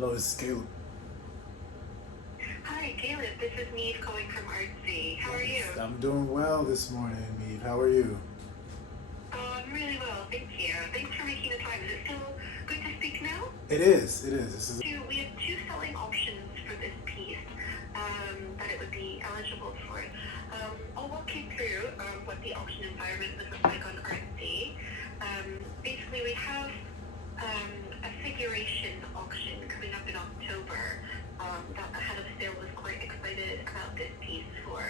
Hello, this is Caleb. Hi, Caleb. This is Neve calling from Artsy. How are you? Nice. I'm doing well this morning, Neve. How are you? Oh, I'm really well, thank you. Thanks for making the time. Is it still good to speak now? It is. It is. This is. We have two selling options for this piece that it would be eligible for. I'll walk you through what the auction environment would look like on Artsy. Basically, we have a figuration auction coming up in October. That the head of sale was quite excited about this piece for.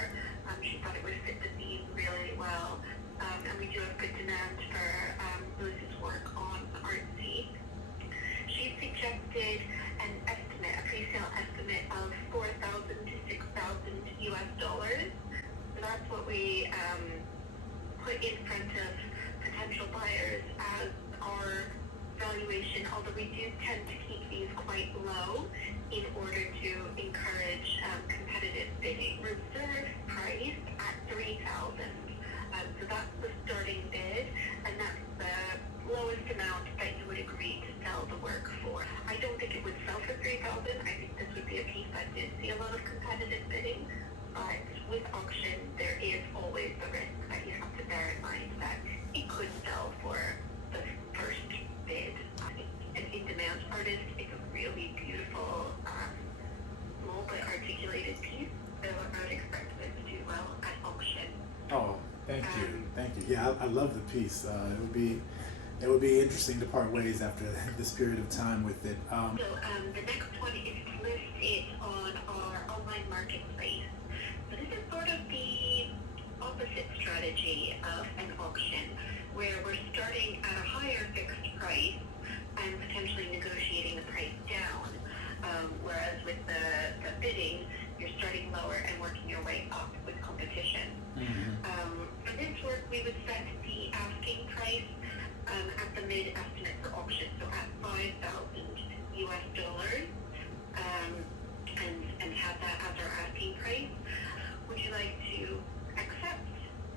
She thought it would fit the theme really well. And we do have good demand for Lewis's work on Artsy. She suggested an estimate, a pre-sale estimate of 4,000 to 6,000 US dollars. So that's what we put in front of potential buyers as our valuation, although we do tend to keep these quite low in order to encourage competitive bidding. Reserve price at 3,000. So that's the starting bid, and that's the lowest amount that you would agree to sell the work for. I don't think it would sell for 3,000. I think this would be a piece that did see a lot of competitive bidding, but with auction, there is always the risk that you have to bear in mind that it could sell for the first bid. An in-demand artist, it's a really beautiful, small but articulated piece, so I would expect this to do well at auction. Oh, thank you. Um, Thank you. Yeah, I love the piece. It would be interesting to part ways after this period of time with it. the next one is to list it on our online marketplace. So this is sort of the opposite strategy of an auction, where we're starting at a higher fixed price and potentially negotiating the price down. Whereas with the bidding, you're starting lower and working your way up with competition. For this work, we would set the asking price at the mid estimate for auction, so at 5,000 US dollars, and have that as our asking price. Would you like to accept,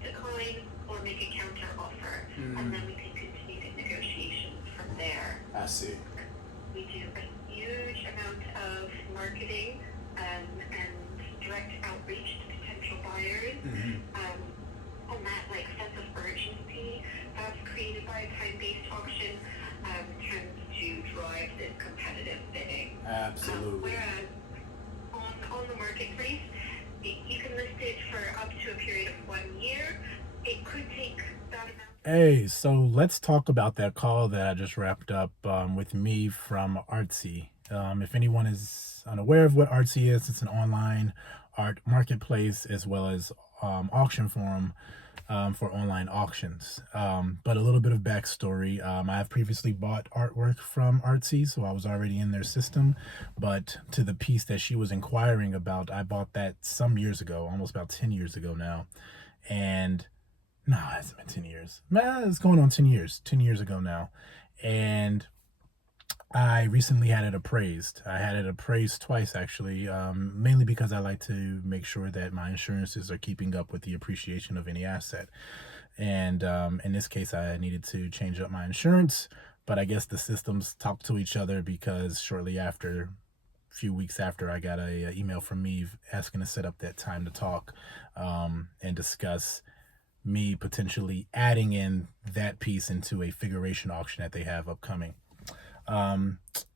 decline, or make a counter offer? And then we can continue the negotiations from there. I see. We do a huge amount of marketing and direct outreach to potential buyers. And that sense of urgency that's created by a time-based auction tends to drive this competitive bidding. Absolutely. Whereas on the marketplace, you can list it for up to a period of 1 year. It could take that amount. Hey, so let's talk about that call that I just wrapped up with me from Artsy. If anyone is unaware of what Artsy is, it's an online art marketplace as well as auction forum for online auctions. But a little bit of backstory. I have previously bought artwork from Artsy, so I was already in their system. But to the piece that she was inquiring about, I bought that some years ago, almost about 10 years ago now. And no, it hasn't been 10 years. Nah, it's going on 10 years. 10 years ago now. And I recently had it appraised. I had it appraised twice, actually, mainly because I like to make sure that my insurances are keeping up with the appreciation of any asset. And in this case, I needed to change up my insurance, but I guess the systems talk to each other because shortly after, a few weeks after, I got a email from me asking to set up that time to talk and discuss me potentially adding in that piece into a figuration auction that they have upcoming.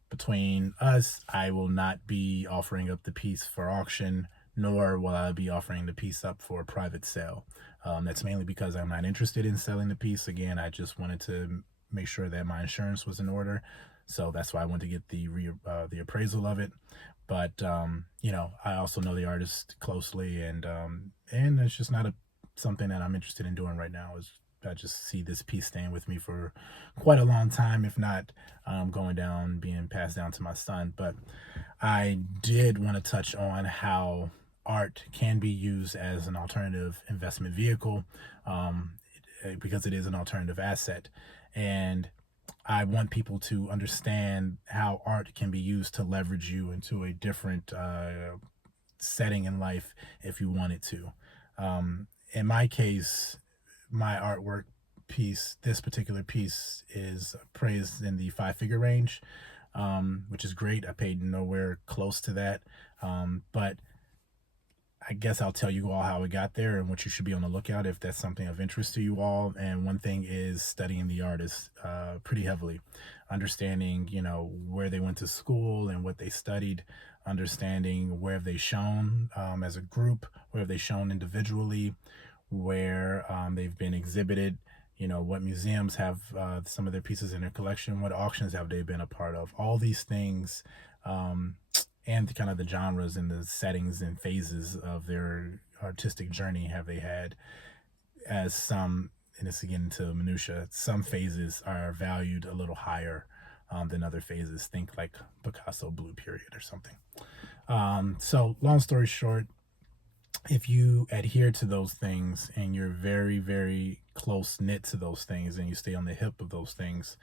Between us, I will not be offering up the piece for auction, nor will I be offering the piece up for a private sale. That's mainly because I'm not interested in selling the piece. Again, I just wanted to make sure that my insurance was in order, so that's why I wanted to get the appraisal of it. But I also know the artist closely, and it's just not something that I'm interested in doing right now. Is I just see this piece staying with me for quite a long time, if not going down, being passed down to my son. But I did want to touch on how art can be used as an alternative investment vehicle because it is an alternative asset. And I want people to understand how art can be used to leverage you into a different setting in life if you wanted to. In my case, my artwork piece, this particular piece, is praised in the five-figure range. which is great. I paid nowhere close to that. But I guess I'll tell you all how it got there and what you should be on the lookout if that's something of interest to you all. And one thing is studying the artist pretty heavily, understanding, where they went to school and what they studied, understanding where have they shown as a group, where have they shown individually, where they've been exhibited, what museums have some of their pieces in their collection, what auctions have they been a part of, all these things. And kind of the genres and the settings and phases of their artistic journey have they had, as some, and it's again into minutia, some phases are valued a little higher than other phases. Think like Picasso blue period or something. So long story short, if you adhere to those things and you're very, very close knit to those things and you stay on the hip of those things,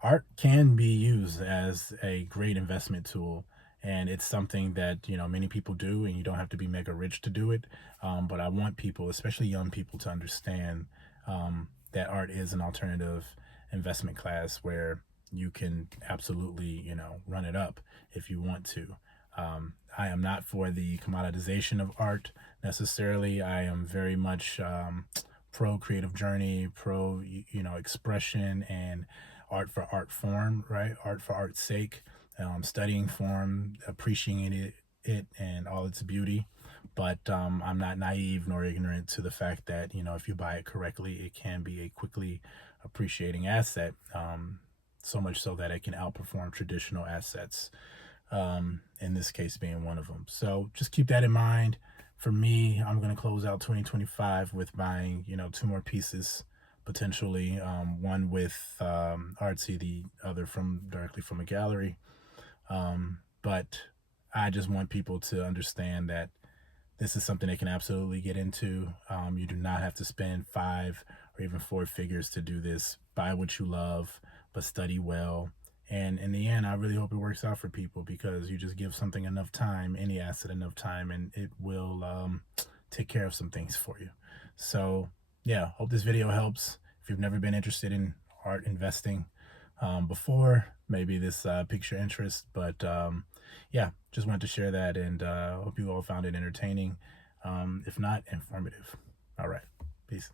art can be used as a great investment tool. And it's something that, many people do, and you don't have to be mega rich to do it. But I want people, especially young people, to understand that art is an alternative investment class where you can absolutely, run it up if you want to. I am not for the commoditization of art necessarily. I am very much pro creative journey, pro, expression, and art for art form, right? Art for art's sake, studying form, appreciating it and all its beauty. But I'm not naive nor ignorant to the fact that, if you buy it correctly, it can be a quickly appreciating asset. So much so that it can outperform traditional assets, in this case being one of them. So just keep that in mind. For me, I'm going to close out 2025 with buying, 2 more pieces, potentially, one with Artsy, the other directly from a gallery. But I just want people to understand that this is something they can absolutely get into. You do not have to spend 5 or even 4 figures to do this. Buy what you love, but study well. And in the end, I really hope it works out for people, because you just give something enough time, any asset enough time, and it will take care of some things for you. So yeah, hope this video helps. If you've never been interested in art investing before, maybe this piques your interest. But yeah, just wanted to share that, and hope you all found it entertaining. If not, informative. All right, peace.